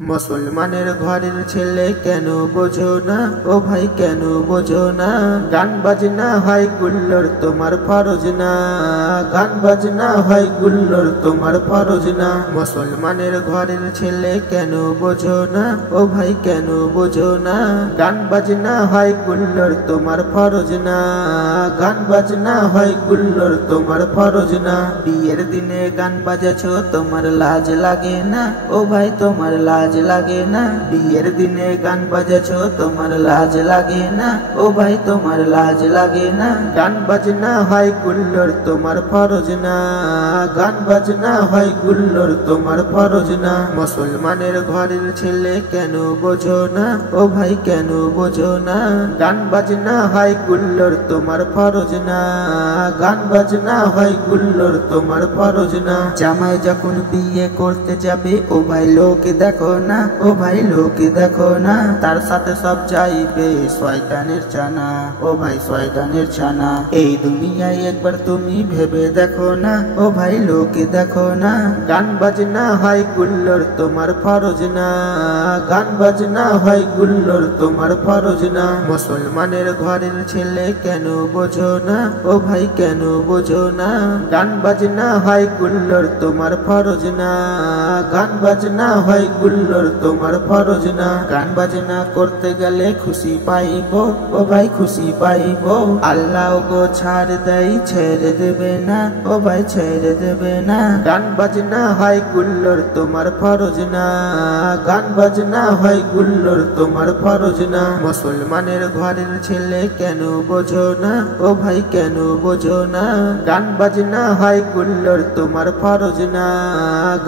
মুসলমানের ঘরের ছেলে কেন বোঝো না, ও ভাই কেন বোঝো না? গান বাজনা হয় গুল্লোর তোমার ফরজ না, গান বাজনা হয় গুল্লোর তোমার ফরজ না। মুসলমানের ঘরের ছেলে কেন বোঝো না, ও ভাই কেন বোঝো না? গান বাজনা হয় গুল্লোর তোমার ফরজ না, গান বাজনা হয় গুল্লোর তোমার ফরজ না। বিয়ের দিনে গান বাজাছো তোমার লাজ লাগে না, ও ভাই তোমার লাজ লাগে না? বিয়ের দিনে গান বাজাছো তোমার লাজ লাগে না, ও ভাই তোমার লাজ লাগে না? গান বাজনা হয় গুল্লোর তোমার ফরজ না, গান বাজনা হয় গুল্লোর তোমার ফরজ না। মুসলমানের ঘরের ছেলে কেন বোঝো না, ও ভাই কেন বোঝো না? গান বাজনা হয় গুল্লোর তোমার ফরজ না, গান বাজনা হয় গুল্লোর তোমার ফরজ না। জামাই যখন বিয়ে করতে যাবে, ও ভাই লোক দেখো না, ও ভাই লোক দেখো না? তার সাথে সব যাইবে শয়তানের ছানা, ও ভাই শয়তানের ছানা। এই দুনিয়ায় একবার তুমি ভেবে দেখো না, ও ভাই লোক দেখো না? গান বাজনা হয় গুল্লোর তোমার ফরজ না, গান বাজনা হয় গুল্লোর তোমার ফরজ না। মুসলমানের ঘরের ছেলে কেন বোঝো না, ও ভাই কেন বোঝো না? গান বাজনা হয় গুল্লোর তোমার ফরজ না, গান বাজনা হয় গুল্লোর তোমার ফরজ না। গান বাজনা করতে গেলে খুশি পাইব, ও ভাই খুশি পাইব। আল্লাহ গো ছাড় দেয় ছেড়ে দেবে না, ও ভাই ছেড়ে দেবে না। গান বাজনা হয় গুল্লোর তোমার ফরজ না, গান বাজনা হয় গুল্লোর তোমার ফরজ না। মুসলমানের ঘরের ছেলে কেন বোঝো না, ও ভাই কেন বোঝো না? গান বাজনা হয় গুল্লোর তোমার ফরজ না,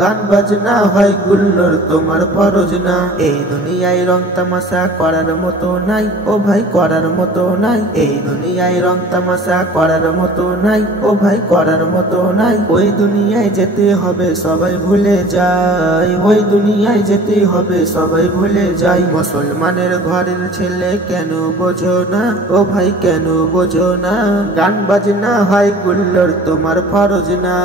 গান বাজনা হয় গুল্লোর তোমার ফরজ না। এই দুনিয়ায় রং তামাশা করার মতো নাই, ও ভাই করার মতো নাই। এই দুনিয়ায় রং তামাশা করার মতো নাই, ও ভাই করার মতো নাই। ওই দুনিয়ায় যেতে হবে সবাই ভুলে যায়, ওই দুনিয়ায় যেতে হবে সবাই ভুলে যায়। মুসলমানের ঘরের ছেলে কেন বোঝো না, ও ভাই কেন বোঝো না? গান বাজনা হয় গুল্লোর তোমার ফরজ না,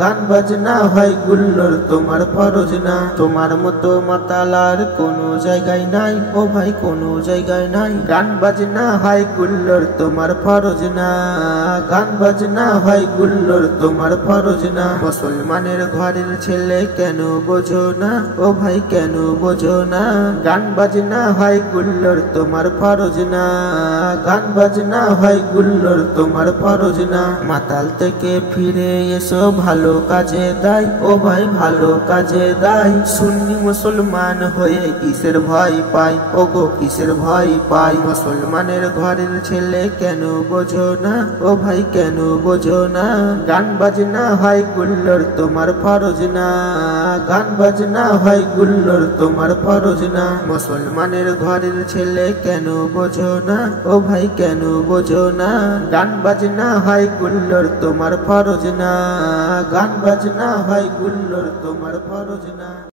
গান বাজনা হয় গুল্লোর তোমার ফরজ না। তোমার মতো মাতালার কোনো জায়গায় নাই, ও ভাই কোনো জায়গায় নাই। গান বাজনা হয় গুল্লোর তোমার ফরজ না, গান বাজনা হয় গুল্লোর তোমার ফরজ না। মুসলমানের ঘরের ছেলে কেন বোঝো না, ও ভাই কেন বোঝো না? গান বাজনা হয় গুল্লোর তোমার ফরজ না, গান বাজনা হয় গুল্লোর তোমার ফরজ না। মাতাল থেকে ফিরে এসো ভালো কাজে দায়, ও ভাই ভালো কাজে দায়। সুন্নি মুসলমান হয়ে কিসের ভয় পাই, ও গো কিসের ভয় পাই? মুসলমানের ঘরের ছেলে কেন বোঝো না, ও ভাই কেন বোঝো না? গান বাজনা হয় গুল্লোর তোমার ফরজ না, গান বাজনা হয় গুল্লোর তোমার ফরজ না। মুসলমানের ঘরের ছেলে কেন বোঝো না, ও ভাই কেন বোঝো না? গান বাজনা হয় গুল্লোর তোমার ফরজ না, গান বাজনা হয় গুল্লোর তোমার ফরজ না।